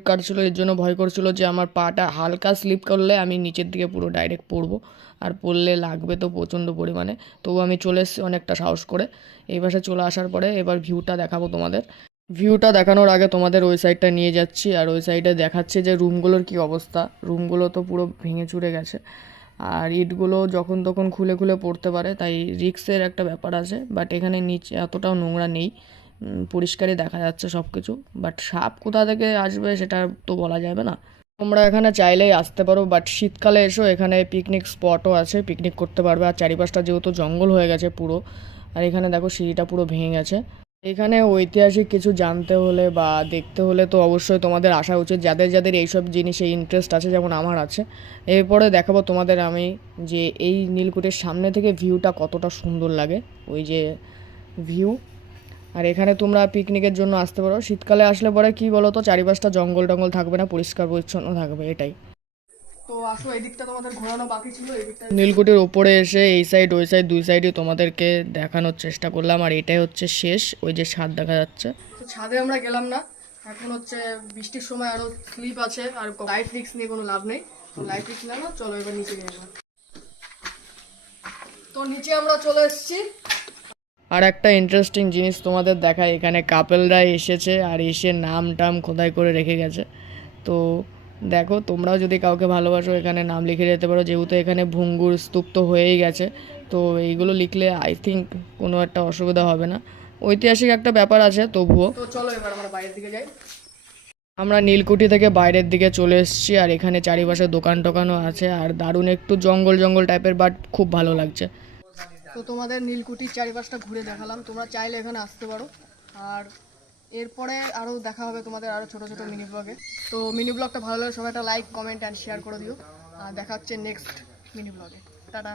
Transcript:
কাটছিল, এর জন্য ভয় করছিল যে আমার পাটা হালকা স্লিপ করলে আমি নিচের দিকে পুরো ডাইরেক্ট পড়বো, আর পড়লে লাগবে তো প্রচণ্ড পরিমাণে। তবু আমি চলে এসেছি অনেকটা সাহস করে। এই পাশে চলে আসার পরে এবার ভিউটা দেখাবো তোমাদের। ভিউটা দেখানোর আগে তোমাদের ওই সাইডটা নিয়ে যাচ্ছি, আর ওই সাইডে দেখাচ্ছি যে রুমগুলোর কী অবস্থা। রুমগুলো তো পুরো ভেঙে চুরে গেছে, আর ইটগুলো যখন তখন খুলে খুলে পড়তে পারে, তাই রিস্কের একটা ব্যাপার আছে। বাট এখানে নিচে এতটাও নোংরা নেই, পরিষ্কারই দেখা যাচ্ছে সব কিছু। বাট সাপ কোথা থেকে আসবে সেটা তো বলা যাবে না। তোমরা এখানে চাইলেই আসতে পারো, বাট শীতকালে এসো, এখানে পিকনিক স্পটও আছে, পিকনিক করতে পারবে। আর চারিপাশটা যেহেতু জঙ্গল হয়ে গেছে পুরো, আর এখানে দেখো সিঁড়িটা পুরো ভেঙে গেছে। এখানে ঐতিহাসিক কিছু জানতে হলে বা দেখতে হলে তো অবশ্যই তোমাদের আসা উচিত, যাদের যাদের এইসব জিনিসে ইন্টারেস্ট আছে, যেমন আমার আছে। এরপরে দেখাবো তোমাদের আমি যে এই নীলকুঠির সামনে থেকে ভিউটা কতটা সুন্দর লাগে, ওই যে ভিউ। আর এখানে তোমরা পিকনিকের জন্য আসতে পারো। শীতকালে আসলে পরে কি বলো তো, চারিপাশটা জঙ্গল টঙ্গল থাকবে না, পরিষ্কার পরিচ্ছন্ন থাকবে, এটাই। তো আসো, এই দিকটা তোমাদের ঘোরানো বাকি ছিল, এই দিকটা নীলকুঠির ওপরে এসে এই সাইড ওই সাইড দুই সাইডে তোমাদেরকে দেখানোর চেষ্টা করলাম। আর এটাই হচ্ছে শেষ, ওই যে ছাদ দেখা যাচ্ছে। তো ছাদে আমরা গেলাম না, এখন হচ্ছে বৃষ্টির সময় আরো স্লিপ আছে, আর লাইফ রিস্ক নিয়ে কোনো লাভ নেই। তো লাইফ রিস্ক না, চলো এবার নিচে গেলাম। তো নিচে আমরা চলে এসেছি। আর একটা ইন্টারেস্টিং জিনিস তোমাদের দেখায়, এখানে কাপেলরা এসেছে আর এসে নাম টাম খোদাই করে রেখে গেছে। তো দেখো, তোমরাও যদি কাউকে ভালোবাসো এখানে নাম লিখে যেতে পারো, যেহেতু এখানে ভঙ্গুর স্তূপ তো হয়েই গেছে। তো এইগুলো লিখলে আই থিঙ্ক কোনো একটা অসুবিধা হবে না, ঐতিহাসিক একটা ব্যাপার আছে তবুও। তো চলো এবার আমরা বাইরের দিকে যাই। আমরা নীলকুঠি থেকে বাইরের দিকে চলে এসেছি, আর এখানে চারিপাশে দোকান টোকানও আছে, আর দারুণ একটু জঙ্গল জঙ্গল টাইপের, বাট খুব ভালো লাগছে। তো তোমাদের নীলকুঠির চারিপাশটা ঘুরে দেখালাম, তোমরা চাইলে এখানে আসতে পারো। আর এরপরে আরও দেখা হবে তোমাদের আরও ছোটো ছোটো মিনি ব্লগে। তো মিনি ব্লগটা ভালো লাগলে সবাই একটা লাইক কমেন্ট অ্যান্ড শেয়ার করে দিও। আর দেখা হচ্ছে নেক্সট মিনি ব্লগে। টাটা।